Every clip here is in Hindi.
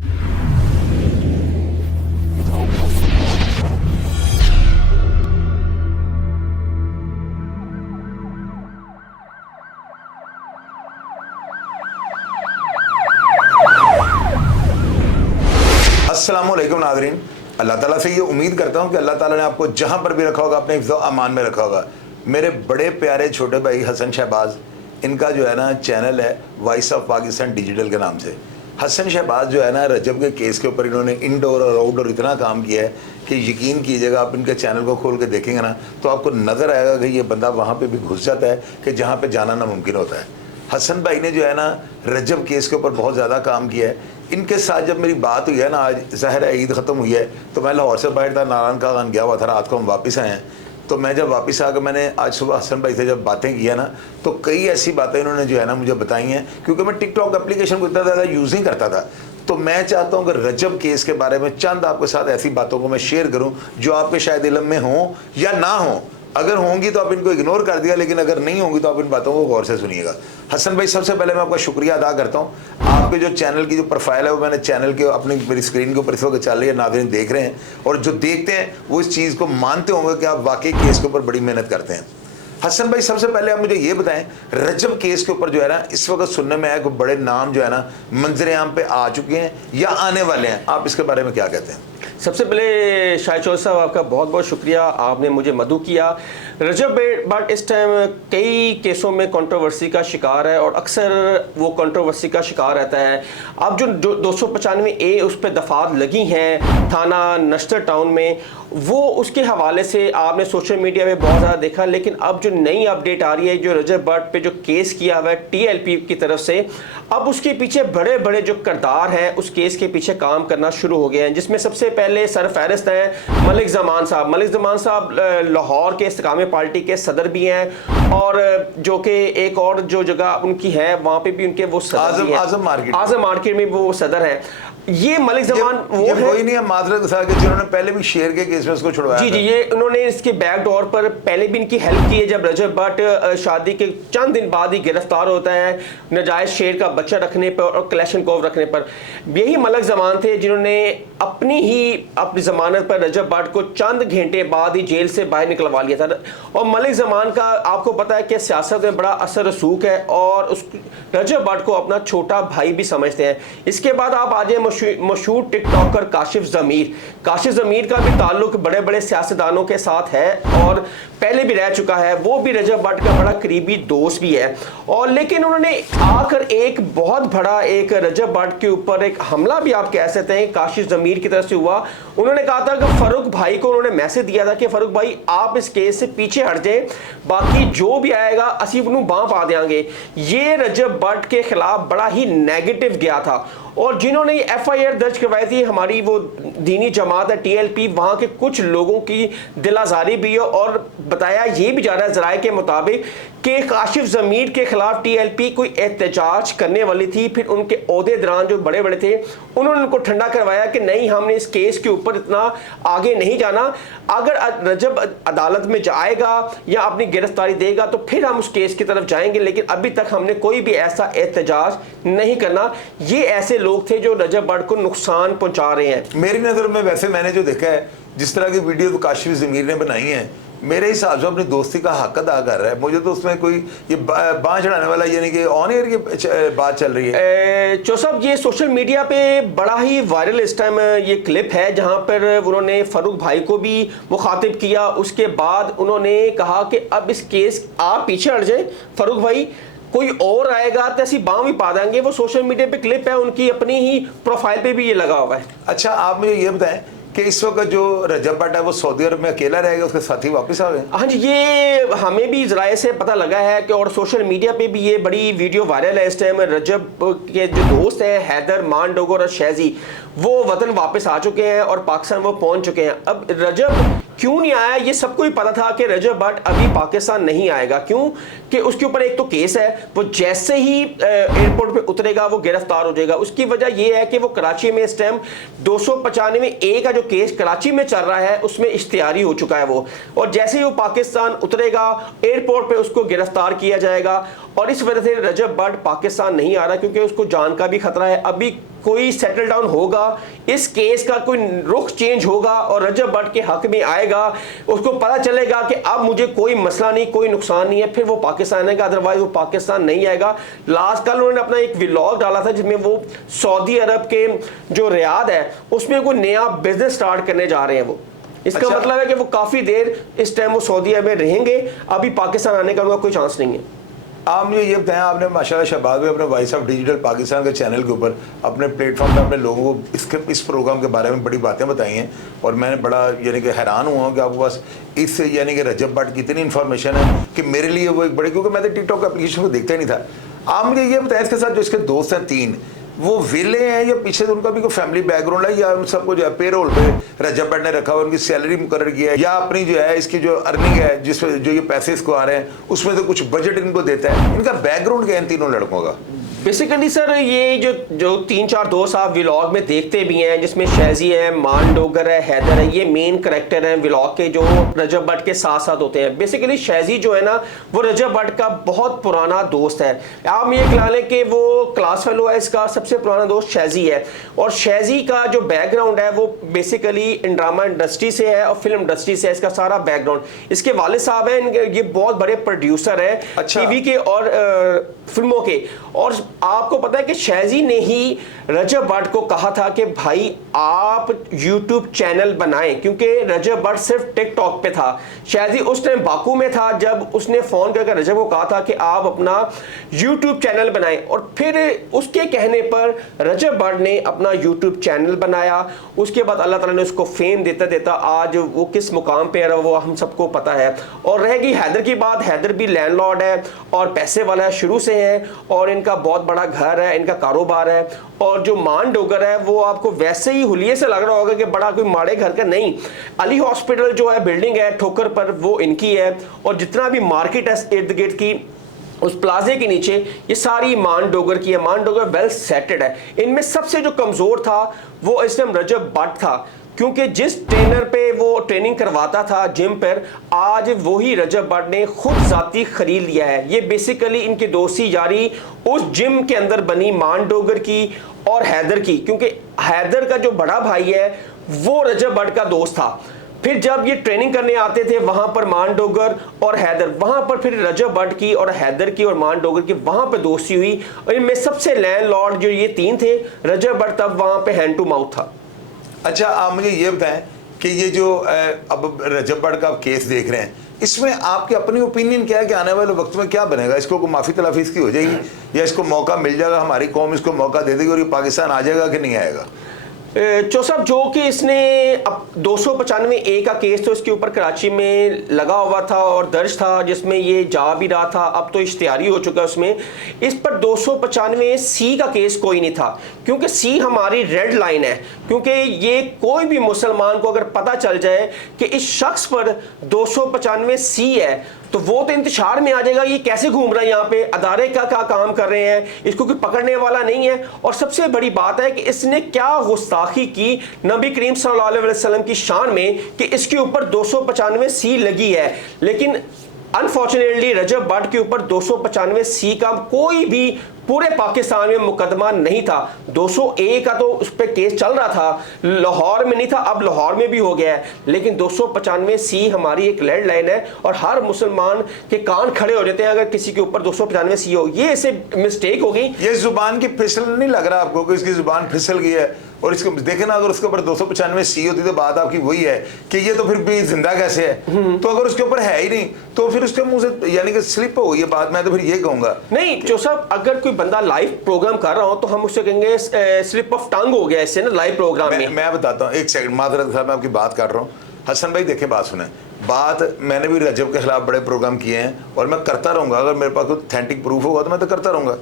अस्सलामुअलैकुम नाज़रीन, अल्लाह ताला से ये उम्मीद करता हूँ कि अल्लाह ताला ने आपको जहाँ पर भी रखा होगा अपने हिफ्ज़ अमान में रखा होगा। मेरे बड़े प्यारे छोटे भाई हसन शहबाज, इनका जो है ना चैनल है वॉइस ऑफ पाकिस्तान डिजिटल के नाम से। हसन शहबाज जो है ना रजब के केस के ऊपर इन्होंने इंडोर और आउटडोर इतना काम किया है कि यकीन कीजिएगा, आप इनके चैनल को खोल के देखेंगे ना तो आपको नज़र आएगा कि ये बंदा वहाँ पर भी घुस जाता है कि जहाँ पर जाना नामुमकिन होता है। हसन भाई ने जो है ना रजब केस के ऊपर बहुत ज़्यादा काम किया है। इनके साथ जब मेरी बात हुई है ना, आज ज़ाहिर है ईद ख़त्म हुई है तो मैं लाहौर से बाहर था, नारायण का खान गया हुआ था, रात को हम वापस आए हैं। तो मैं जब वापस आकर मैंने आज सुबह हसन भाई से जब बातें की है ना तो कई ऐसी बातें इन्होंने जो है ना मुझे बताई हैं, क्योंकि मैं टिकटॉक एप्लीकेशन को इतना ज़्यादा यूज़ नहीं करता था। तो मैं चाहता हूँ कि रजब केस के बारे में चंद आपके साथ ऐसी बातों को मैं शेयर करूँ जो आपके शायद इल्म में हों या ना हों। अगर होंगी तो आप इनको इग्नोर कर दिया, लेकिन अगर नहीं होंगी तो आप इन बातों को गौर से सुनिएगा। हसन भाई, सबसे पहले मैं आपका शुक्रिया अदा करता हूँ। आपके जो चैनल की जो प्रोफाइल है वो मैंने चैनल के अपनी मेरी स्क्रीन के ऊपर इस वक्त चल रही है, नाज़रीन देख रहे हैं, और जो देखते हैं वो इस चीज़ को मानते होंगे कि आप वाकई केस के ऊपर बड़ी मेहनत करते हैं। हसन भाई, सबसे पहले आप मुझे ये बताएं, रजब केस के ऊपर जो है ना इस वक्त सुनने में आया कि बड़े नाम जो है ना मंजर आम पे आ चुके हैं या आने वाले हैं, आप इसके बारे में क्या कहते हैं? सबसे पहले शाहिद चौधरी साहब, आपका बहुत बहुत शुक्रिया, आपने मुझे मदऊ किया। रजब बट इस टाइम कई केसों में कंट्रोवर्सी का शिकार है और अक्सर वो कंट्रोवर्सी का शिकार रहता है। अब जो 295A उस पर दफात लगी हैं थाना नश्तर टाउन में, वो उसके हवाले से आपने सोशल मीडिया में बहुत ज़्यादा देखा। लेकिन अब जो नई अपडेट आ रही है, जो रजब बट पे जो केस किया हुआ है TLP की तरफ से, अब उसके पीछे बड़े बड़े जो किरदार हैं उस केस के पीछे काम करना शुरू हो गए हैं, जिसमें सबसे पहले सरफहरिस्त हैं मलिक ज़मान साहब। मलिक ज़मान साहब लाहौर के इस्तेकाम पार्टी के सदर भी हैं, और जो कि एक और जो जगह उनकी है वहाँ पे भी उनके वो सदर आज़म मार्केट में वो सदर हैं। ये मलिक ज़मान वो कोई नहीं है माजरत जिन्होंने पहले भी शेर के केस में उसको छुड़वाया। जी, ये उन्होंने इसके बैकडोर पर पहले भी इनकी हेल्प की है। जब रजब बट शादी के चंद दिन बाद ही गिरफ्तार होता है नाजायज शेर का बच्चा रखने पर और कलेशनकोव रखने पर, यही मलिक ज़मान थे जिन्होंने अपनी जमानत पर रजब बट को चंद घंटे बाद ही जेल से बाहर निकलवा लिया था। और मलिक ज़मान का आपको पता है कि सियासत में बड़ा असर रसूख है और उस रजब बट को अपना छोटा भाई भी समझते हैं। इसके बाद आप आ जाए मशहूर टिकटॉकर काशिफ ज़मीर का भी ताल्लुक बड़े बड़े सियासतदानों के साथ है और पहले भी रह चुका है। वो भी रजब बट का बड़ा करीबी दोस्त भी है। और लेकिन उन्होंने आकर एक बहुत बड़ा एक रजब बट के ऊपर एक हमला भी आप कह सकते हैं काशिफ ज़मीर की तरफ से हुआ। उन्होंने कहा था कि फ़ारूक भाई को उन्होंने मैसेज दिया था कि फ़ारूक भाई आप इस केस से पीछे हट जाएं, बाकी जो भी आएगा असी उन्होंने बाँ पा देंगे। ये रजब बट के खिलाफ बड़ा ही नेगेटिव गया था। और जिन्होंने FIR दर्ज करवाई थी, हमारी वो दीनी जमात है TLP, वहाँ के कुछ लोगों की दिलाजारी भी है और बताया ये भी जा रहा है ज़राए के मुताबिक कि काशिफ ज़मीर के खिलाफ TLP कोई एहतजाज करने वाली थी। फिर उनके ओहदेदारान जो बड़े बड़े थे उन्होंने उनको ठंडा करवाया कि नहीं, हमने इस केस के ऊपर इतना आगे नहीं जाना। अगर रजब अदालत में जाएगा या अपनी गिरफ्तारी देगा तो फिर हम उस केस की तरफ जाएंगे, लेकिन अभी तक हमने कोई भी ऐसा एहतजाज नहीं करना। ये ऐसे लोग थे जो रजब बट को नुकसान पहुंचा रहे हैं। मेरी नज़र में वैसे मैंने जो देखा है, जिस तरह की वीडियो तो काशिफ ज़मीर ने बनाई है, मेरे हिसाब से अपनी दोस्ती का हक अदा कर रहा है। मुझे तो उसमें कोई ये बाँह चढ़ाने वाला यानी कि ऑन एयर की बात चल रही है। साहब, ये सोशल मीडिया पे बड़ा ही वायरल इस टाइम ये क्लिप है जहां पर उन्होंने फ़ारूक भाई को भी मुखातिब किया। उसके बाद उन्होंने कहा कि अब इस केस आप पीछे हट जाए, फ़ारूक भाई कोई और आएगा तो ऐसी बाँह भी पा देंगे। वो सोशल मीडिया पे क्लिप है, उनकी अपनी ही प्रोफाइल पे भी ये लगा हुआ है। अच्छा, आप मुझे ये बताएं कि इस वक्त जो रजब बट है वो सौदी अरब में अकेला रहेगा, उसके साथी वापस आ गए? हाँ जी, ये हमें भी ज़राए से पता लगा है कि और सोशल मीडिया पे भी ये बड़ी वीडियो वायरल है इस टाइम। रजब के जो दोस्त हैं हैदर, मानडोगर और शहजी, वो वतन वापस आ चुके हैं और पाकिस्तान वो पहुंच चुके हैं। अब रजब क्यों नहीं आया, ये सबको ही पता था कि रजब बट अभी पाकिस्तान नहीं आएगा। क्यों कि उसके ऊपर एक तो केस है, वो जैसे ही एयरपोर्ट पे उतरेगा वो गिरफ्तार हो जाएगा। उसकी वजह ये है कि वो कराची में इस टाइम 295A का जो केस कराची में चल रहा है उसमें इश्तिहारी हो चुका है वो, और जैसे ही वो पाकिस्तान उतरेगा एयरपोर्ट पे उसको गिरफ्तार किया जाएगा और इस वजह से रजब भट्ट पाकिस्तान नहीं आ रहा, क्योंकि उसको जान का भी खतरा है। अभी कोई सेटल डाउन होगा, इस केस का कोई रुख चेंज होगा और रजब भट्ट के हक में आएगा, उसको पता चलेगा कि अब मुझे कोई मसला नहीं, कोई नुकसान नहीं है, फिर वो पाकिस्तान आएगा, अदरवाइज वो पाकिस्तान नहीं आएगा। लास्ट कल उन्होंने अपना एक व्लॉग डाला था जिसमें वो सऊदी अरब के जो रियाद है उसमें कोई नया बिजनेस स्टार्ट करने जा रहे हैं। वो इसका अच्छा। मतलब है कि वो काफ़ी देर इस टाइम वो सऊदी अरब में रहेंगे, अभी पाकिस्तान आने का उनका कोई चांस नहीं है। आप मुझे ये बताएं, आपने माशाल्लाह शहबाज भाई अपने वॉइस ऑफ डिजिटल पाकिस्तान के चैनल के ऊपर अपने प्लेटफॉर्म पे अपने लोगों को इस प्रोग्राम के बारे में बड़ी बातें बताई हैं और मैंने बड़ा यानी कि हैरान हुआ हूँ कि आपके पास इस यानी कि रजब भट्ट की इतनी इन्फॉर्मेशन है कि मेरे लिए वो एक बड़ी, क्योंकि मैं तो टिकटॉक एप्लीकेशन को देखता ही नहीं था। आप मुझे ये बताएं, इसके साथ जो इसके दोस्त हैं 3, वो विले हैं या पीछे से उनका भी कोई फैमिली बैकग्राउंड है, या सबको जो है पेरोल पे रजब भट्ट ने रखा हुआ, उनकी सैलरी मुकर्रर की है, या अपनी जो है इसकी जो अर्निंग है जिसमें जो ये पैसे इसको आ रहे हैं उसमें से कुछ बजट इनको देता है? इनका बैकग्राउंड क्या है इन तीनों लड़कों का? बेसिकली सर ये जो 3-4 दोस्त आप व्लॉग में देखते भी हैं, जिसमें शहजी है, मान डोगर है, हैदर है, ये मेन करेक्टर हैं व्लॉग के जो रजब भट्ट के साथ साथ होते हैं। बेसिकली शहजी जो है ना वो रजब भट्ट का बहुत पुराना दोस्त है। आप ये कह लें कि वो क्लास फेलो है, इसका सबसे पुराना दोस्त शहजी है। और शहजी का जो बैकग्राउंड है वो बेसिकली ड्रामा इंडस्ट्री से है और फिल्म इंडस्ट्री से है, इसका सारा बैकग्राउंड। इसके वालिद साहब हैं, ये बहुत बड़े प्रोड्यूसर है टीवी के और फिल्मों के। और आपको पता है कि शहजी ने ही रजब भट्ट को कहा था कि भाई आप YouTube चैनल बनाएं, क्योंकि रजब भट्ट सिर्फ टिकटॉक पे था। शहजी उस टाइम बाकू में था जब उसने फोन करके रजब को कहा था कि आप अपना YouTube चैनल बनाएं। और फिर उसके कहने पर रजब भट्ट ने अपना YouTube चैनल बनाया। उसके बाद अल्लाह ताला ने उसको फेम देता देता आज वो किस मुकाम पे है वो हम सबको पता है। और रहेगी हैदर की बात, हैदर भी लैंडलॉर्ड है और पैसे वाला है शुरू से है और इनका बहुत बड़ा घर है, इनका कारोबार है। और जो मान डोगर है वो आपको वैसे ही हुलिये से लग रहा होगा कि बड़ा कोई माड़े घर का नहीं। अली हॉस्पिटल जो है बिल्डिंग है ठोकर पर, वो इनकी है। और जितना भी मार्केट है इर्द गिर्द की उस प्लाजे के नीचे, ये सारी मान डोगर की है। मान डोगर वेल सेटेड है। इनमें सबसे जो कमजोर था वो इस टाइम रजब भट्ट था, क्योंकि जिस ट्रेनर पे वो ट्रेनिंग करवाता था जिम पर, आज वही रजब भट्ट ने खुद जाती खरीद लिया है। ये बेसिकली इनकी दोस्ती यारी उस जिम के अंदर बनी मान डोगर की और हैदर की, क्योंकि हैदर का जो बड़ा भाई है वो रजब भट्ट का दोस्त था। फिर जब ये ट्रेनिंग करने आते थे वहां पर मान डोगर और हैदर, वहां पर फिर रजब भट्ट की और हैदर की और मान डोगर की वहां पर दोस्ती हुई। और इनमें सबसे लैंडलॉर्ड जो ये 3 थे, रजब भट्ट तब वहां पे हैंड टू माउथ था। अच्छा, आप मुझे ये बताएं कि ये जो अब रजब भट्ट का आप केस देख रहे हैं, इसमें आपकी अपनी ओपिनियन क्या है कि आने वाले वक्त में क्या बनेगा? इसको कोई माफ़ी तलाफी इसकी हो जाएगी या इसको मौका मिल जाएगा, हमारी कौम इसको मौका दे देगी और ये पाकिस्तान आ जाएगा कि नहीं आएगा? चो साहब, जो कि इसने अब 295A का केस तो इसके ऊपर कराची में लगा हुआ था और दर्ज था, जिसमें ये जा भी रहा था, अब तो इश्तिहारी हो चुका है उसमें। इस पर 295C का केस कोई नहीं था, क्योंकि C हमारी रेड लाइन है। क्योंकि ये कोई भी मुसलमान को अगर पता चल जाए कि इस शख्स पर 295C है तो वो तो इंतशार में आ जाएगा, ये कैसे घूम रहा है यहाँ पे, अदारे का क्या काम कर रहे हैं, इसको कोई पकड़ने वाला नहीं है। और सबसे बड़ी बात है कि इसने क्या गुस्ताखी की नबी करीम सल्लल्लाहु अलैहि वसल्लम की शान में कि इसके ऊपर 295C लगी है। लेकिन अनफॉर्चुनेटली रजब भट्ट के ऊपर 295C का कोई भी पूरे पाकिस्तान में मुकदमा नहीं था। 200A का तो उस पर केस चल रहा था, लाहौर में नहीं था, अब लाहौर में भी हो गया है। लेकिन 295C हमारी एक रेड लाइन है और हर मुसलमान के कान खड़े हो जाते हैं अगर किसी के ऊपर 295C हो। ये ऐसे मिस्टेक हो गई। ये जुबान की फिसल नहीं लग रहा आपको कि इसकी जुबान फिसल गई है? और इसको देखे ना, अगर उसके ऊपर 295C होती तो बात आपकी वही है कि ये तो फिर भी जिंदा कैसे है। तो अगर उसके ऊपर है ही नहीं तो फिर उसके मुंह से यानी कि स्लिप हो गई बात। मैं तो फिर ये कहूंगा नहीं जो साहब, अगर कोई बंदा लाइव प्रोग्राम कर रहा हो तो हम उससे कहेंगे स्लिप ऑफ टंग हो गया इससे ना लाइव प्रोग्राम में। मैं बताता हूँ, एक सेकंड माजरत साहब, मैं आपकी बात कर रहा हूँ। हसन भाई देखें, बात सुने। बात मैंने भी रजब के खिलाफ बड़े प्रोग्राम किए हैं और मैं करता रहूंगा। अगर मेरे पास कोई ऑथेंटिक प्रूफ होगा तो मैं तो करता रहूंगा।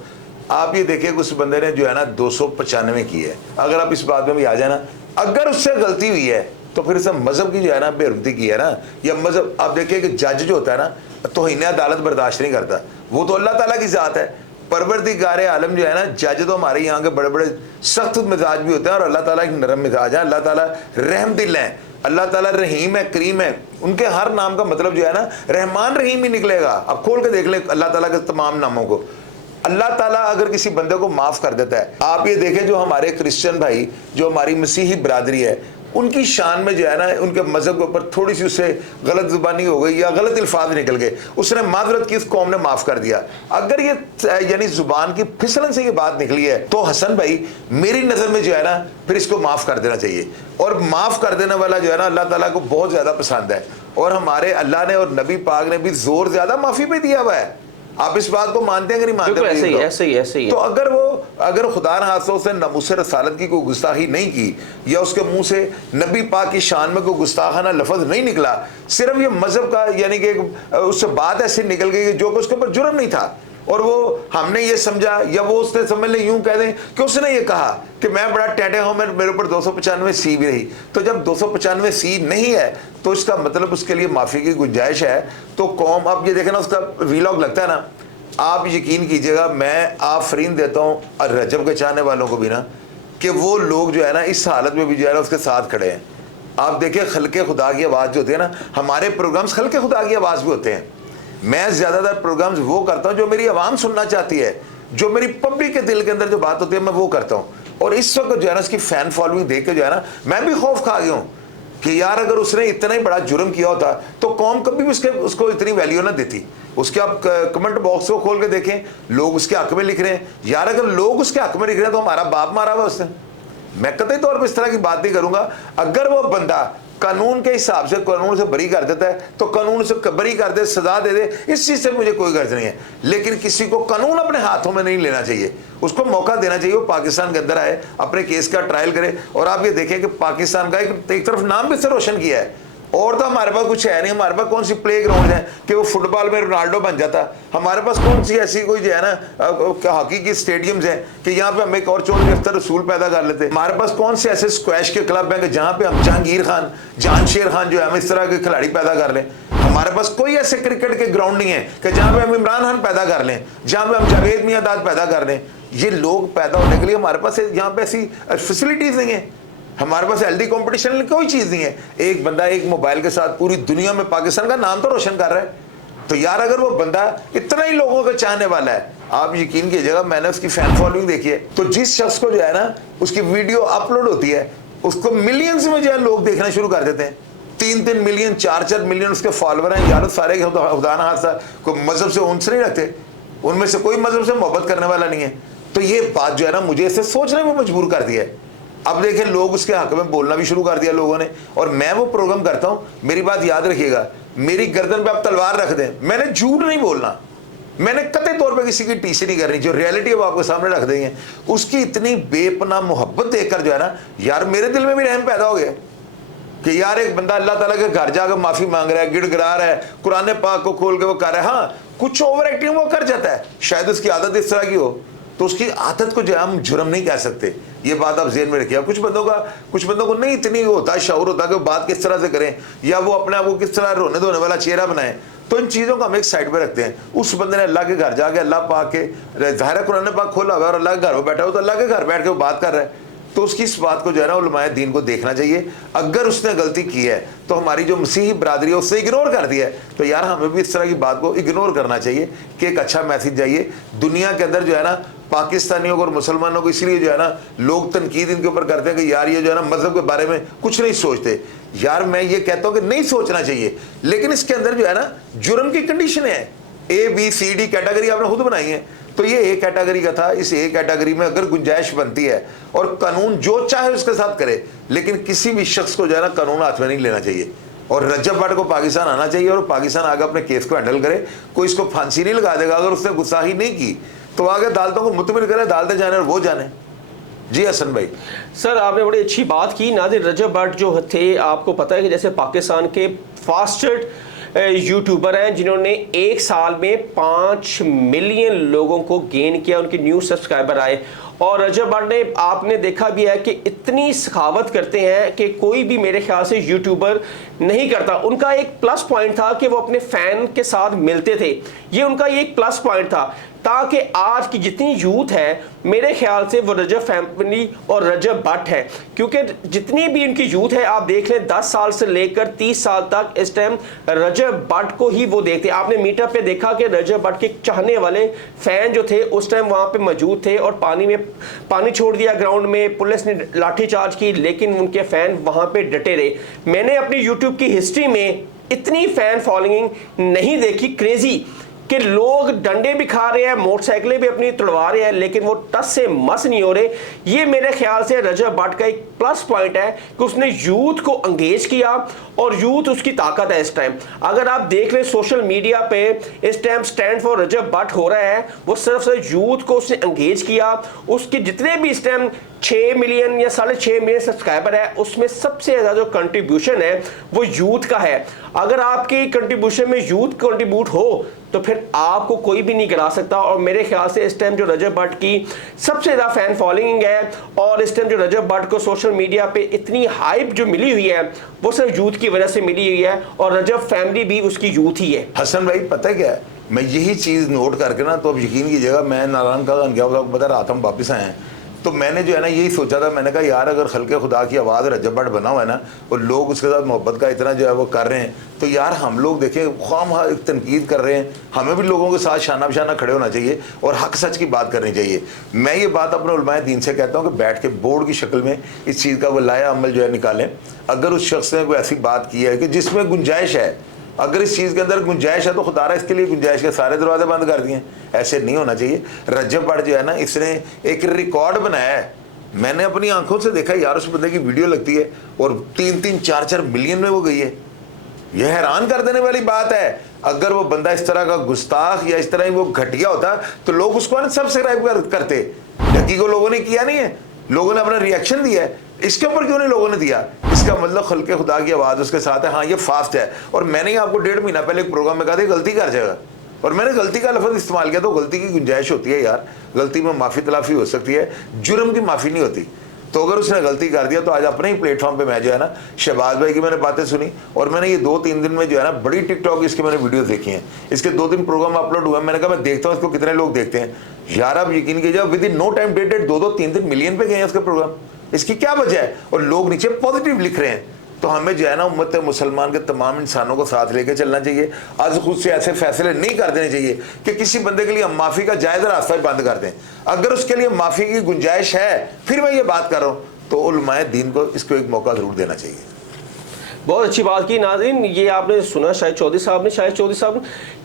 आप ये देखिए उस बंदे ने जो है ना 295 की है। अगर आप इस बात में भी आ जाए ना, अगर उससे गलती हुई है तो फिर सब मजहब की जो है ना बेरुमती की है ना, या मजहब। आप देखिए कि जज जो होता है ना तौहीन अदालत बर्दाश्त नहीं करता, वो तो अल्लाह ताला की जात है। परवरदिगार आलम जो है ना, जज तो हमारे यहाँ के बड़े बड़े सख्त मिजाज भी होते हैं और अल्लाह ताला की नरम मिजाज है। अल्लाह ताला रहम दिल है। अल्लाह ताला रहीम है, करीम है, उनके हर नाम का मतलब जो है ना रहमान रहीम ही निकलेगा। अब खोल के देख ले अल्लाह ताला के तमाम नामों को। अल्लाह ताला अगर किसी बंदे को माफ़ कर देता है, आप ये देखें जो हमारे क्रिश्चियन भाई, जो हमारी मसीही बरादरी है, उनकी शान में जो है ना उनके मज़हब के ऊपर थोड़ी सी उससे गलत ज़ुबानी हो गई या गलत अल्फाज निकल गए, उसने माजरत की, इस कौम ने माफ़ कर दिया। अगर ये यानी ज़ुबान की फिसलन से ये बात निकली है तो हसन भाई मेरी नज़र में जो है ना फिर इसको माफ़ कर देना चाहिए। और माफ़ कर देने वाला जो है ना अल्लाह ताला को बहुत ज़्यादा पसंद है। और हमारे अल्लाह ने और नबी पाक ने भी जोर ज़्यादा माफ़ी पे दिया हुआ है। आप इस बात को मानते हैं कि नहीं मानते? ऐसे ही तो अगर खुदा न हादसा उसने नमूस रसालत की कोई गुस्ताखी नहीं की या उसके मुंह से नबी पाक की शान में कोई गुस्ताखाना लफ्ज़ नहीं निकला, सिर्फ ये मजहब का यानी कि उससे बात ऐसी निकल गई जो कि उसके ऊपर जुर्म नहीं था, और वो हमने ये समझा या वो उसने समझ ले यूं कह दें कि उसने ये कहा कि मैं बड़ा टैटे हूं, मेरे ऊपर 295 सी भी रही। तो जब 295 सी नहीं है तो इसका मतलब उसके लिए माफ़ी की गुंजाइश है। तो कौम, आप ये देखें ना उसका वीलॉग लगता है ना, आप यकीन कीजिएगा मैं आफरीन देता हूँ और रजब के चाहने वालों को भी ना कि वो लोग जो है ना इस हालत में भी जो है ना उसके साथ खड़े हैं। आप देखिए खल्के खुदा की आवाज़ जो होती है ना, हमारे प्रोग्राम्स खल्के खुदा की आवाज़ भी होते हैं। मैं ज़्यादातर प्रोग्राम्स वो करता हूँ जो मेरी आवाम सुनना चाहती है, जो मेरी पब्लिक के दिल के अंदर जो बात होती है मैं वो करता हूँ। और इस वक्त जो है ना उसकी फ़ैन फॉलोइंग देख के जो है ना मैं भी खौफ खा गया हूँ कि यार अगर उसने इतना ही बड़ा जुर्म किया होता तो कौम कभी भी उसको इतनी वैल्यू ना देती। उसके आप कमेंट बॉक्स को खोल के देखें, लोग उसके हक में लिख रहे हैं। यार अगर लोग उसके हक में लिख रहे हैं तो हमारा बाप मारा हुआ उसने। मैं कतई तौर पर इस तरह की बात नहीं करूंगा। अगर वो बंदा कानून के हिसाब से कानून से बरी कर देता है तो कानून से बरी कर दे, सजा दे दे, इस चीज़ से मुझे कोई गर्ज नहीं है। लेकिन किसी को कानून अपने हाथों में नहीं लेना चाहिए, उसको मौका देना चाहिए वो पाकिस्तान के अंदर आए, अपने केस का ट्रायल करे। और आप ये देखें कि पाकिस्तान का एक तरफ नाम भी से रोशन किया है, और तो हमारे पास कुछ है नहीं। हमारे पास कौन सी प्ले ग्राउंड है कि वो फुटबॉल में रोनाल्डो बन जाता? हमारे पास कौन सी ऐसी कोई जो है ना हॉकी की स्टेडियम्स हैं कि यहाँ पे हम एक और चोर गिरफ्तार रसूल पैदा कर लेते? हमारे पास कौन से ऐसे स्क्वैश के क्लब हैं कि जहाँ पे हम जहांगीर खान, जानशेर खान जो है हम इस तरह के खिलाड़ी पैदा कर लें? हमारे पास कोई ऐसे क्रिकेट के ग्राउंड नहीं है कि जहाँ पे हम इमरान खान पैदा कर लें, जहाँ पे हम जावेद मियांदाद पैदा कर लें। ये लोग पैदा होने के लिए हमारे पास यहाँ पे ऐसी फैसिलिटीज़ नहीं है। हमारे पास हेल्दी कंपटीशन कोई चीज़ नहीं है। एक बंदा एक मोबाइल के साथ पूरी दुनिया में पाकिस्तान का नाम तो रोशन कर रहा है। तो यार अगर वो बंदा इतना ही लोगों का चाहने वाला है, आप यकीन कीजिएगा मैंने उसकी फैन फॉलोइंग देखी है, तो जिस शख्स को जो है ना उसकी वीडियो अपलोड होती है उसको मिलियंस में जो है लोग देखना शुरू कर देते हैं। 3-3 मिलियन 4-4 मिलियन उसके फॉलोअर हैं। यार सारे खुदा न खास्ता कोई मजहब से उनसे नहीं रखते, उनमें से कोई मजहब से मोहब्बत करने वाला नहीं है। तो ये बात जो है ना मुझे इसे सोचने में मजबूर कर दिया है। अब देखें लोग उसके हक में बोलना भी शुरू कर दिया लोगों ने। और मैं वो प्रोग्राम करता हूँ, मेरी बात याद रखिएगा, मेरी गर्दन पे आप तलवार रख दें, मैंने झूठ नहीं बोलना, मैंने कतई तौर पे किसी की टीसी नहीं करनी। जो रियलिटी वो आपके सामने रख देंगे, उसकी इतनी बेपनाह मोहब्बत देखकर जो है ना यार मेरे दिल में भी रहम पैदा हो गया कि यार एक बंदा अल्लाह ताला के घर जाकर माफ़ी मांग रहा है, गिड़गिड़ा रहा है, कुरान पाक को खोल के वो कर रहा है। हाँ कुछ ओवर एक्टिंग वो कर जाता है, शायद उसकी आदत इस तरह की हो, तो उसकी आदत को जो है हम जुर्म नहीं कह सकते। ये बात आप ज़हन में रखिए। कुछ बंदों को नहीं इतनी होता शऊर होता कि वो बात किस तरह से करें या वो अपने आप को किस तरह रोने धोने वाला चेहरा बनाएं। तो इन चीज़ों को हम एक साइड पे रखते हैं। उस बंदे ने अल्लाह के घर जाके अल्लाह पाक के ज़ाहिर कुरान पाक खोला हुआ और अल्लाह के घर में बैठा हो तो अल्लाह के घर बैठ के वो बात कर रहा है, तो उसकी इस बात को जो है ना उलमाए दीन को देखना चाहिए। अगर उसने गलती की है तो हमारी जो मसीही बरादरी है उससे इग्नोर कर दिया है, तो यार हमें भी इस तरह की बात को इग्नोर करना चाहिए कि एक अच्छा मैसेज जाइए दुनिया के अंदर जो है ना पाकिस्तानियों को और मुसलमानों को। इसलिए जो है ना लोग तनकीद इनके ऊपर करते हैं कि यार ये जो है ना मजहब के बारे में कुछ नहीं सोचते। यार मैं ये कहता हूँ कि नहीं सोचना चाहिए, लेकिन इसके अंदर जो है ना जुर्म की कंडीशन है, ABCD कैटेगरी आपने खुद बनाई है। तो ये A कैटेगरी का था, इस A कैटेगरी में अगर गुंजाइश बनती है और कानून जो चाहे उसके साथ करे, लेकिन किसी भी शख्स को जो है ना कानून हाथ में नहीं लेना चाहिए। और रजब भट्ट को पाकिस्तान आना चाहिए और पाकिस्तान आगे अपने केस को हैंडल करे। कोई इसको फांसी नहीं लगा देगा अगर उसने गुस्ताखी नहीं की, तो आगे अदालतों को मुतमिल करे, अदालतें जाने और वो जाने। जी हसन भाई। सर आपने बड़ी अच्छी बात की। नादिर रजब भट्ट जो थे, आपको पता है कि जैसे पाकिस्तान के फास्टेस्ट यूट्यूबर हैं जिन्होंने एक साल में 5 मिलियन लोगों को गेन किया, उनके न्यू सब्सक्राइबर आए। और रजब भट्ट ने आपने देखा भी है कि इतनी सखावत करते हैं कि कोई भी मेरे ख्याल से यूट्यूबर नहीं करता। उनका एक प्लस पॉइंट था कि वो अपने फ़ैन के साथ मिलते थे, ये उनका एक प्लस पॉइंट था। ताकि आज की जितनी यूथ है मेरे ख्याल से वो रजब फैमिली और रजब भट्ट है, क्योंकि जितनी भी उनकी यूथ है आप देख लें 10 साल से लेकर 30 साल तक इस टाइम रजब भट्ट को ही वो देखते हैं। आपने मीटअप पे देखा कि रजब भट्ट के चाहने वाले फैन जो थे उस टाइम वहाँ पे मौजूद थे और पानी छोड़ दिया ग्राउंड में, पुलिस ने लाठीचार्ज की, लेकिन उनके फैन वहाँ पे डटे रहे। मैंने अपनी यूट्यूब की हिस्ट्री में इतनी फैन फॉलोइंग नहीं देखी क्रेजी कि लोग डंडे भी खा रहे हैं, मोटरसाइकिलें भी अपनी तुड़वा रहे हैं, लेकिन वो टस से मस नहीं हो रहे। ये मेरे ख्याल से रजब भट्ट का एक प्लस पॉइंट है कि उसने यूथ को एंगेज किया और यूथ उसकी ताकत है इस टाइम। अगर आप देख लें सोशल मीडिया पे इस टाइम स्टैंड फॉर रजब भट्ट हो रहा है, वो सिर्फ यूथ को उसने एंगेज किया। उसके जितने भी इस टाइम 6 मिलियन या 6.5 मिलियन सब्सक्राइबर है, उसमें सबसे ज़्यादा जो कंट्रीब्यूशन है वो यूथ का है। अगर आपकी कंट्रीब्यूशन में यूथ कंट्रीब्यूट हो तो फिर आपको कोई भी नहीं गिरा सकता। और मेरे ख्याल से इस टाइम जो रजब भट्ट की सबसे ज़्यादा फैन फॉलोइंग है और इस टाइम जो रजब भट्ट को सोशल मीडिया पे इतनी हाइप जो मिली हुई है वो सिर्फ यूथ की वजह से मिली हुई है, और रजब फैमिली भी उसकी यूथ ही है। हसन भाई पता है क्या है, मैं यही चीज़ नोट करके ना, तो अब यकीन कीजिएगा, मैं नारायण का गया बता रात हम वापस आए हैं, तो मैंने जो है ना यही सोचा था, मैंने कहा यार अगर खल्के खुदा की आवाज़ रजब भट्ट बना हुआ है ना और लोग उसके साथ मोहब्बत का इतना जो है वो कर रहे हैं, तो यार हम लोग देखें ख्वाम तनकीद कर रहे हैं, हमें भी लोगों के साथ शाना बशाना खड़े होना चाहिए और हक सच की बात करनी चाहिए। मैं ये बात अपने उलमाए दीन से कहता हूँ कि बैठ के बोर्ड की शक्ल में इस चीज़ का वो लाया अमल जो है निकालें। अगर उस शख्स ने कोई ऐसी बात की है कि जिसमें गुंजाइश है, अगर इस चीज़ के अंदर गुंजाइश है तो खुदारा इसके लिए गुंजाइश के सारे दरवाजे बंद कर दिए। ऐसे नहीं होना चाहिए। रजब भट्ट जो है ना, इसने एक रिकॉर्ड बनाया है। मैंने अपनी आंखों से देखा यार, उस बंदे की वीडियो लगती है और 3-3, 4-4 मिलियन में वो गई है। यह हैरान कर देने वाली बात है। अगर वो बंदा इस तरह का गुस्ताख या इस तरह ही वो घटिया होता तो लोग उसको अनसब्सक्राइब करते। ढकी को लोगों ने किया नहीं है, लोगों ने अपना रिएक्शन दिया है। इसके ऊपर क्यों नहीं लोगों ने दिया? इसका मतलब खल्के खुदा की आवाज़ उसके साथ है। हाँ, ये फास्ट है। और मैंने आपको 1.5 महीना पहले एक प्रोग्राम में कहा था गलती कर जाएगा, और मैंने गलती का लफ्ज़ इस्तेमाल किया। तो गलती की गुंजाइश होती है यार, गलती में माफ़ी तलाफ़ी हो सकती है, जुर्म की माफ़ी नहीं होती। तो अगर उसने गलती कर दिया तो आज अपने ही प्लेटफॉर्म पे मैं जो है ना शहबाज भाई की मैंने बातें सुनी, और मैंने ये 2-3 दिन में जो है ना बड़ी टिकटॉक इसके मैंने वीडियो देखी हैं। इसके 2-3 प्रोग्राम अपलोड हुए। मैंने कहा मैं देखता हूँ इसको कितने लोग देखते हैं। यार आप यकीन कीजिए, विद इन नो टाइम डेटेड 2-2, 3-3 मिलियन पे गए हैं इसके प्रोग्राम। इसकी क्या वजह है? और लोग नीचे पॉजिटिव लिख रहे हैं। तो हमें जो है ना उम्मत मुसलमान के तमाम इंसानों को साथ लेकर चलना चाहिए। आज खुद से ऐसे फैसले नहीं कर देने चाहिए कि किसी बंदे के लिए हम माफ़ी का जायज़ रास्ता ही बंद कर दें। अगर उसके लिए माफ़ी की गुंजाइश है, फिर मैं ये बात कर रहा हूँ, तो उलमाए दीन को इसको एक मौका ज़रूर देना चाहिए। बहुत अच्छी बात की नाज़रीन। ये आपने सुना शायद चौधरी साहब,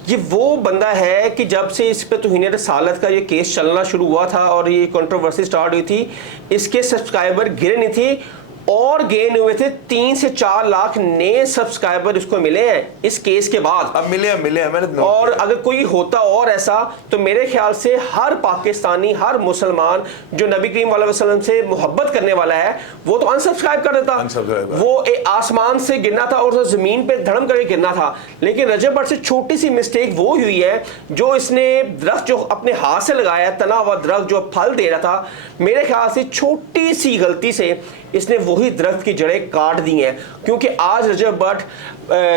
ये वो बंदा है कि जब से इस पे तौहीन रसालत का ये केस चलना शुरू हुआ था और ये कंट्रोवर्सी स्टार्ट हुई थी, इसके सब्सक्राइबर गिरे नहीं थे और गेन हुए थे। 3 से 4 लाख नए सब्सक्राइबर इसको मिले हैं इस केस के बाद। अब मिले हैं मैंने। और अगर कोई होता और ऐसा, तो मेरे ख्याल से हर पाकिस्तानी, हर मुसलमान जो नबी करीम सल्लल्लाहु अलैहि वसल्लम से मोहब्बत करने वाला है, वो तो अनसब्सक्राइब कर देता। वो आसमान से गिरना था और जमीन पे धड़म करके गिरना था। लेकिन रजब भट्ट से छोटी सी मिस्टेक वो हुई है, जो इसने दरख्त जो अपने हाथ से लगाया, तना हुआ दरख्त जो फल दे रहा था, मेरे ख्याल से छोटी सी गलती से इसने वही दरख्त की जड़ें काट दी हैं। क्योंकि आज रजब भट्ट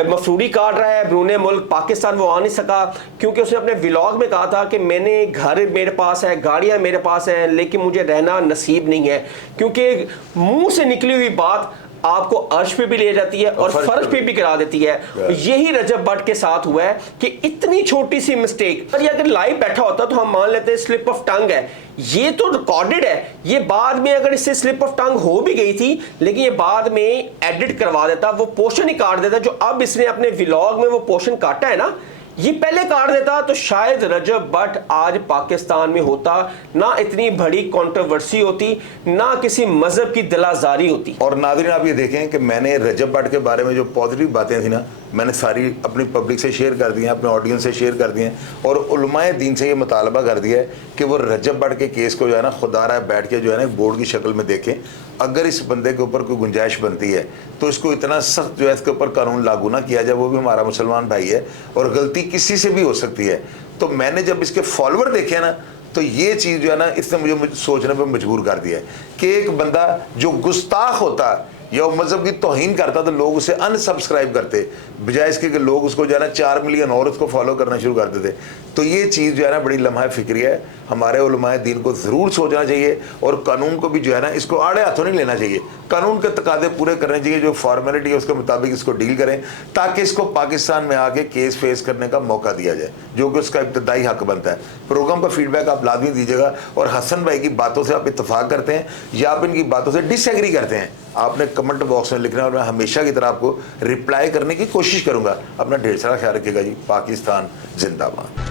मफरूरी काट रहा है, ब्रूने मुल्क पाकिस्तान वो आ नहीं सका, क्योंकि उसने अपने व्लॉग में कहा था कि मैंने घर मेरे पास है, गाड़ियां मेरे पास हैं, लेकिन मुझे रहना नसीब नहीं है। क्योंकि मुंह से निकली हुई बात आपको अर्श पे भी ले जाती है और फर्श पे भी गिरा देती है। यही रजब भट्ट के साथ हुआ है कि इतनी छोटी सी मिस्टेक, अगर लाइव बैठा होता तो हम मान लेते हैं स्लिप ऑफ टंग है, ये तो रिकॉर्डेड है। ये बाद में अगर इससे स्लिप ऑफ टंग हो भी गई थी, लेकिन ये बाद में एडिट करवा देता, वो पोर्शन ही काट देता। जो अब इसने अपने व्लॉग में वो पोर्शन काटा है ना, ये पहले काट देता तो शायद रजब भट्ट आज पाकिस्तान में होता ना, इतनी बड़ी कंट्रोवर्सी होती ना, किसी मजहब की दिलाजारी होती। और नाज़रीन आप ये देखें कि मैंने रजब भट्ट के बारे में जो पॉजिटिव बातें थी ना, मैंने सारी अपनी पब्लिक से शेयर कर दी हैं, अपने ऑडियंस से शेयर कर दी हैं, और उलमाए दीन से ये मुतालबा कर दिया है कि वो रजब भट्ट के केस को जो है ना खुदारा बैठ के जो है ना बोर्ड की शक्ल में देखें। अगर इस बंदे के ऊपर कोई गुंजाइश बनती है तो इसको इतना सख्त जो है इसके ऊपर कानून लागू ना किया जाए। वो भी हमारा मुसलमान भाई है और गलती किसी से भी हो सकती है। तो मैंने जब इसके फॉलोअर देखे ना, तो ये चीज़ जो है ना इसने मुझे सोचने पर मजबूर कर दिया है कि एक बंदा जो गुस्ताख होता या मजहब की तौहीन करता तो लोग उसे अनसब्सक्राइब करते, बजाय इसके कि लोग उसको जो है ना 4 मिलियन और उसको फॉलो करना शुरू कर देते। तो ये चीज़ जो है ना बड़ी लम्हा फिक्री है। हमारे उलमाए दीन को ज़रूर सोचना चाहिए और कानून को भी जो है ना इसको आड़े हाथों नहीं लेना चाहिए। कानून के तकादे पूरे करने चाहिए, जो फॉर्मेलिटी है उसके मुताबिक इसको डील करें, ताकि इसको पाकिस्तान में आके केस फेस करने का मौका दिया जाए, जो कि उसका इब्तदाई हक बनता है। प्रोग्राम का फीडबैक आप लाजमी दीजिएगा, और हसन भाई की बातों से आप इत्तफाक करते हैं या आप इनकी बातों से डिसएग्री करते हैं, आपने कमेंट बॉक्स में लिखना है और मैं हमेशा की तरह आपको रिप्लाई करने की कोशिश करूंगा। अपना ढेर सारा ख्याल रखिएगा जी। पाकिस्तान जिंदाबाद।